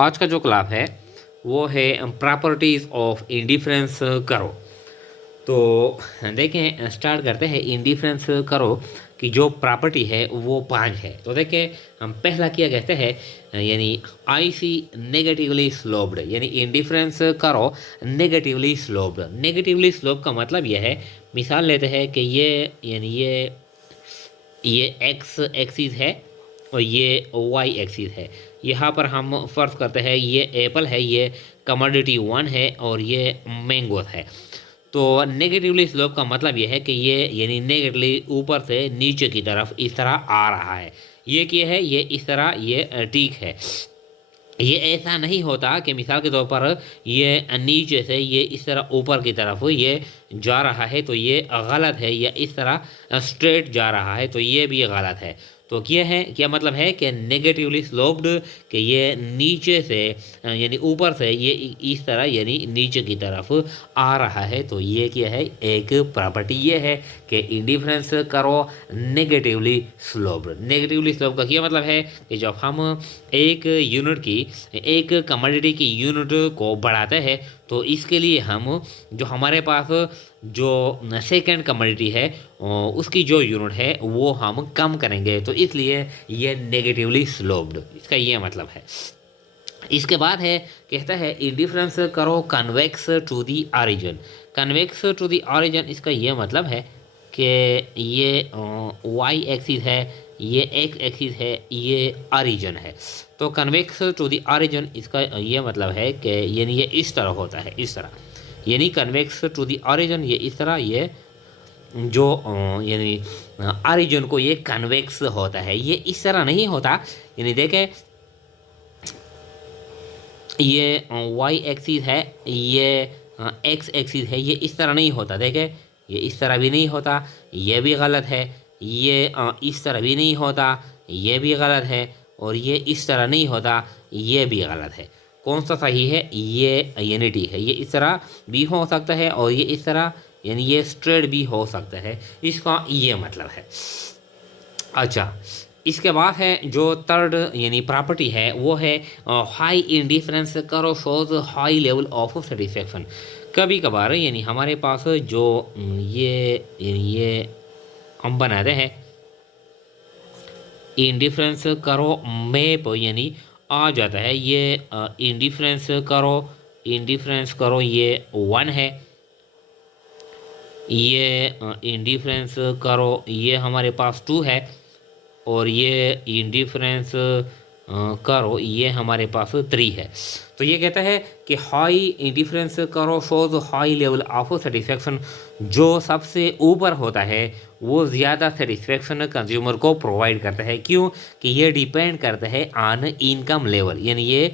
आज का जो क्लास है वो है प्रॉपर्टीज़ ऑफ इंडिफरेंस करो। तो देखें, स्टार्ट करते हैं। इंडिफरेंस करो कि जो प्रॉपर्टी है वो 5 है। तो देखें, हम पहला क्या कहते हैं, यानी आई सी नेगेटिवली स्लोप्ड, यानी इंडिफरेंस करो नेगेटिवली स्लोप्ड। नेगेटिवली स्लोप का मतलब यह है, मिसाल लेते हैं कि यानी ये एक्स एक्सिस है और ये वाई एक्सिस है। यहाँ पर हम फर्ज करते हैं ये एप्पल है, ये कमोडिटी 1 है और ये मैंगो है। तो नेगेटिवली स्लोप का मतलब यह है कि ये यानी नेगेटिवली ऊपर से नीचे की तरफ इस तरह आ रहा है। ये क्या है, ये इस तरह, ये ठीक है। ये ऐसा नहीं होता कि मिसाल के तौर पर ये नीचे से ये इस तरह ऊपर की तरफ ये जा रहा है तो ये गलत है, या इस तरह स्ट्रेट जा रहा है तो ये भी गलत है। तो क्या है, क्या मतलब है कि नेगेटिवली स्लोप्ड, कि ये नीचे से यानी ऊपर से ये इस तरह यानी नीचे की तरफ आ रहा है। तो ये क्या है, एक प्रॉपर्टी ये है कि इंडिफरेंस करो नेगेटिवली स्लोप्ड। नेगेटिवली स्लोप का क्या मतलब है कि जब हम एक यूनिट की, एक कमोडिटी की यूनिट को बढ़ाते हैं तो इसके लिए हम जो हमारे पास जो सेकेंड कमोडिटी है उसकी जो यूनिट है वो हम कम करेंगे। तो इसलिए ये नेगेटिवली स्लोप्ड, इसका ये मतलब है। इसके बाद है, कहता है इंडिफरेंस करो convex to the origin. Convex to the origin, इसका ये मतलब है कि ये वाई एक्सिस है, ये एक्स एक्सिस है, ये ऑरिजिन है। तो कन्वेक्स टू दी ऑरिजिन, इसका ये मतलब है कि यानी ये इस तरह होता है, इस तरह, यानी कन्वेक्स टू दी ऑरिजिन, ये इस तरह, ये जो यानी ऑरिजिन को ये कन्वेक्स होता है, ये इस तरह नहीं होता। यानी देखें, ये वाई एक्सिस है, ये एक्स एक्सिस है, ये इस तरह नहीं होता। देखें, ये इस तरह भी नहीं होता, ये भी गलत है। ये इस तरह भी नहीं होता, ये भी गलत है। और ये इस तरह नहीं होता, ये भी गलत है। कौन सा सही है, ये यूनिटी है। ये इस तरह भी हो सकता है और ये इस तरह, यानी ये स्ट्रेट भी हो सकता है। इसका ये मतलब है। अच्छा, इसके बाद है जो थर्ड यानी प्रॉपर्टी है वो है high indifference curve shows high level of satisfaction. कभी कभार यानी हमारे पास जो ये हम बनाते हैं इंडिफरेंस करो मैप, यानी आ जाता है ये इंडिफरेंस करो ये 1 है। ये इंडिफरेंस करो ये हमारे पास 2 है। और ये इंडिफरेंस करो ये हमारे पास 3 है। तो ये कहता है कि high indifference curve shows high level of satisfaction. जो सबसे ऊपर होता है वो ज़्यादा सेटिस्फेक्शन कंज्यूमर को प्रोवाइड करता है। क्यों कि ये डिपेंड करता है ऑन इनकम लेवल। यानी ये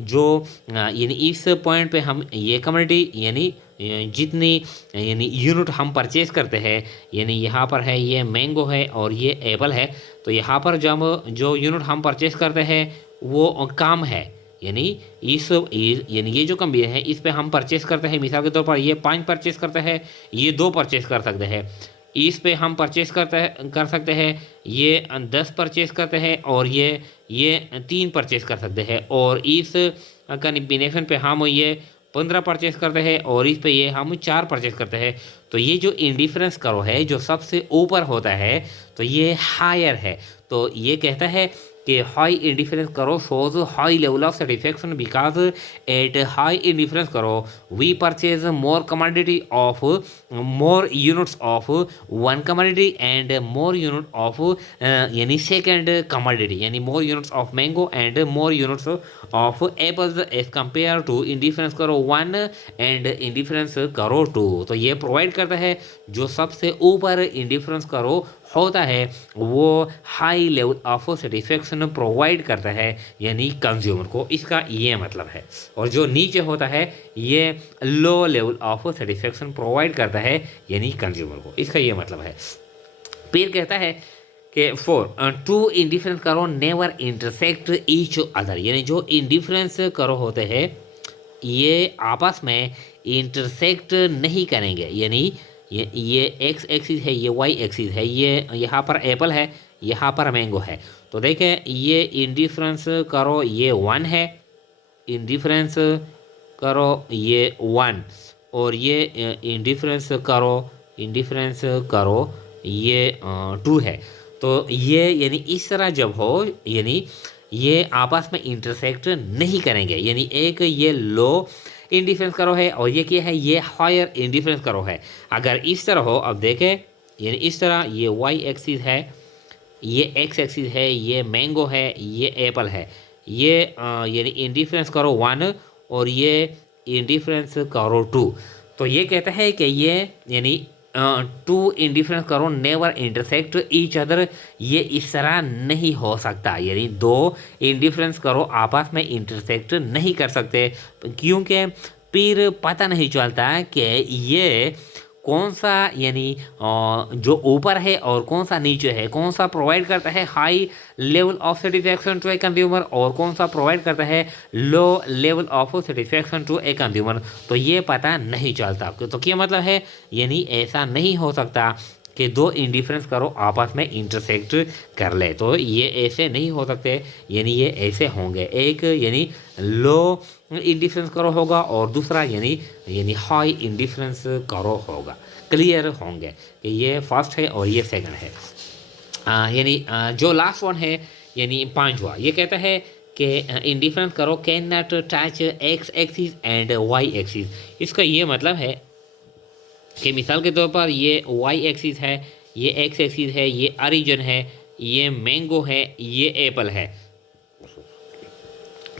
जो यानी इस पॉइंट पे हम ये कम्युनिटी यानी जितनी यानी यूनिट हम परचेज करते हैं, यानी यहाँ पर है ये मैंगो है और ये एप्पल है। तो यहाँ पर जब जो यूनिट हम परचेज करते हैं वो कम है, यानी यानी ये जो कमी है इस पे हम परचेस करते हैं। मिसाल के तौर पर ये 5 परचेस करते हैं, ये 2 परचेस कर सकते हैं। इस पे हम परचेस कर सकते हैं, ये 10 परचेस करते हैं और ये 3 परचेस कर सकते हैं। और इस कॉम्बिनेशन पे हम ये 15 परचेस करते हैं और इस पे ये हम 4 परचेस करते हैं। तो ये जो इंडिफरेंस करो है जो सबसे ऊपर होता है तो ये हायर है। तो ये कहता है कि high indifference curve shows high level of satisfaction because at high indifference curve we purchase more commodity of more units of one commodity and more unit of यानी सेकेंड कमोडिटी, यानी more units of mango and more units of apples as compare to indifference curve 1 and indifference करो 2। तो ये provide करता है जो सबसे ऊपर इंडिफरेंस करो होता है वो high level of satisfaction provide करता है यानी कंज्यूमर को, इसका ये मतलब है। और जो नीचे होता है ये लो लेवल ऑफ सेटिस्फेक्शन प्रोवाइड करता है यानी कंज्यूमर को, इसका ये मतलब है। फिर कहता है कि टू इंडिफरेंस करो नेवर इंटरसेक्ट ईच अदर, यानी जो इंडिफरेंस करो होते हैं ये आपस में इंटरसेक्ट नहीं करेंगे। यानी ये एक्स एक्सिस है, ये वाई एक्सिस है, ये यहाँ पर एप्पल है, यहाँ पर मैंगो है। तो देखें ये इंडिफरेंस करो ये 1 है इंडिफरेंस करो ये 1 और ये इंडिफरेंस करो ये 2 है। तो ये यानी इस तरह जब हो यानी ये आपस में इंटरसेक्ट नहीं करेंगे, यानी एक ये लो इंडिफरेंस करो है और ये क्या है, ये हायर इंडिफरेंस करो है। अगर इस तरह हो, अब देखें यानी इस तरह ये वाई एक्सिस है, ये एक्स एक्सिस है, ये मैंगो है, ये एप्पल है, ये यानी इंडिफरेंस करो 1 और ये इंडिफरेंस करो 2। तो ये कहता है कि ये यानी 2 इंडिफरेंस करो नेवर इंटरसेक्ट ईच अदर, ये इस तरह नहीं हो सकता, यानी 2 इंडिफरेंस करो आपस में इंटरसेक्ट नहीं कर सकते, क्योंकि फिर पता नहीं चलता कि ये कौन सा यानी जो ऊपर है और कौन सा नीचे है, कौन सा प्रोवाइड करता है high level of satisfaction to a consumer और कौन सा प्रोवाइड करता है low level of satisfaction to a consumer. तो ये पता नहीं चलता। तो क्या मतलब है, यानी ऐसा नहीं हो सकता कि 2 इंडिफरेंस करो आपस में इंटरसेक्ट कर ले, तो ये ऐसे नहीं हो सकते, यानी ये ऐसे होंगे, एक यानी लो इंडिफरेंस करो होगा और दूसरा यानी हाई इंडिफरेंस करो होगा। क्लियर होंगे कि ये फर्स्ट है और ये सेकंड है। यानी जो लास्ट वन है यानी 5वां, ये कहता है कि indifference curve can not touch X axis and Y axis. इसका ये मतलब है कि मिसाल के तौर पर ये वाई एक्सिस है, ये एक्स एक्सिस है, ये ओरिजिन है, ये मैंगो है, ये एप्पल है।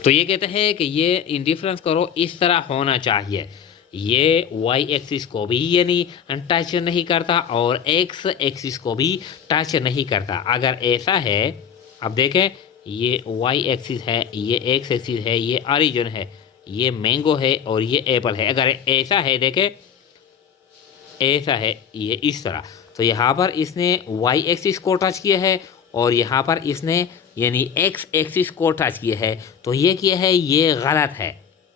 तो ये कहते हैं कि ये इंडिफरेंस करो इस तरह होना चाहिए, ये वाई एक्सिस को भी यानी टच नहीं करता और एक्स एक्सिस को भी टच नहीं करता। अगर ऐसा है, अब देखें ये वाई एक्सिस है, ये एक्स एक्सिस है, ये ओरिजिन है, ये मैंगो है और ये एप्पल है। अगर ऐसा है, देखें ऐसा है ये इस तरह, तो यहाँ पर इसने वाई एक्सिस को टच किया है और यहाँ पर इसने यानी एक्स एक्सिस को टच किया है, तो ये क्या है, ये गलत है,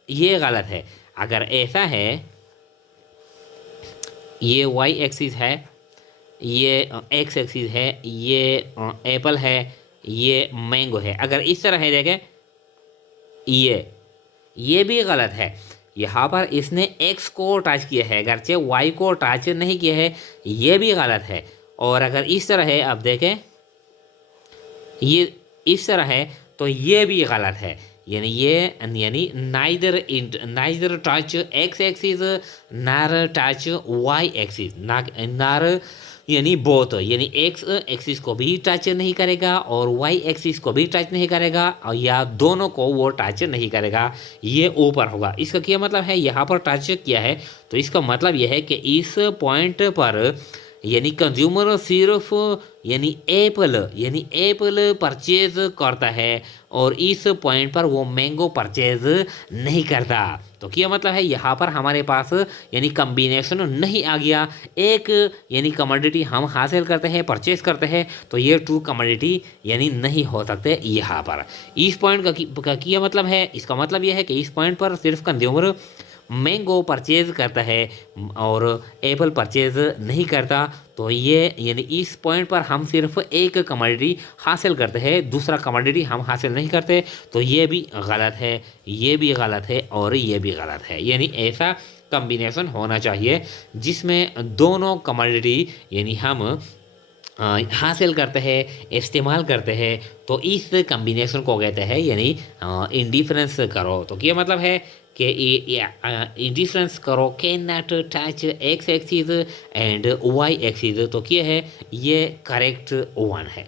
ये गलत है। अगर ऐसा है, ये वाई एक्सिस है, ये एक्स एक्सिस है, ये एप्पल है, ये मैंगो है, अगर इस तरह है देखें ये भी गलत है। यहाँ पर इसने x को टच किया है, अगरचे y को टच नहीं किया है, ये भी गलत है। और अगर इस तरह है, अब देखें ये इस तरह है, तो ये भी गलत है, यानी नाइदर टच एक्स एक्सिस नार टच वाई एक्सिस, नार यानी बोथ, यानी एक्स एक्सिस को भी टच नहीं करेगा और वाई एक्सिस को भी टच नहीं करेगा, और या दोनों को वो टच नहीं करेगा, ये ऊपर होगा। इसका क्या मतलब है, यहाँ पर टच किया है तो इसका मतलब यह है कि इस पॉइंट पर यानी कंज्यूमर सिर्फ यानी एप्पल परचेज करता है और इस पॉइंट पर वो मैंगो परचेज नहीं करता। तो क्या मतलब है, यहाँ पर हमारे पास यानी कम्बिनेशन नहीं आ गया, एक यानी कमोडिटी हम हासिल करते हैं, परचेज करते हैं, तो ये 2 कमोडिटी यानी नहीं हो सकते यहाँ पर। इस पॉइंट का क्या मतलब है, इसका मतलब यह है कि इस पॉइंट पर सिर्फ कंज्यूमर मैंगो परचेज करता है और एप्पल परचेज नहीं करता, तो ये यानी इस पॉइंट पर हम सिर्फ एक कमोडिटी हासिल करते हैं, दूसरा कमोडिटी हम हासिल नहीं करते, तो ये भी गलत है, ये भी गलत है और ये भी गलत है। यानी ऐसा कम्बिनेशन होना चाहिए जिसमें दोनों कमोडिटी यानी हम हासिल करते हैं, इस्तेमाल करते हैं, तो इस कम्बिनेशन को कहते हैं यानी इंडिफरेंस करो। तो क्या मतलब है कि indifference curve can not touch X axis and Y axis, तो क्या है, ये करेक्ट 1 है।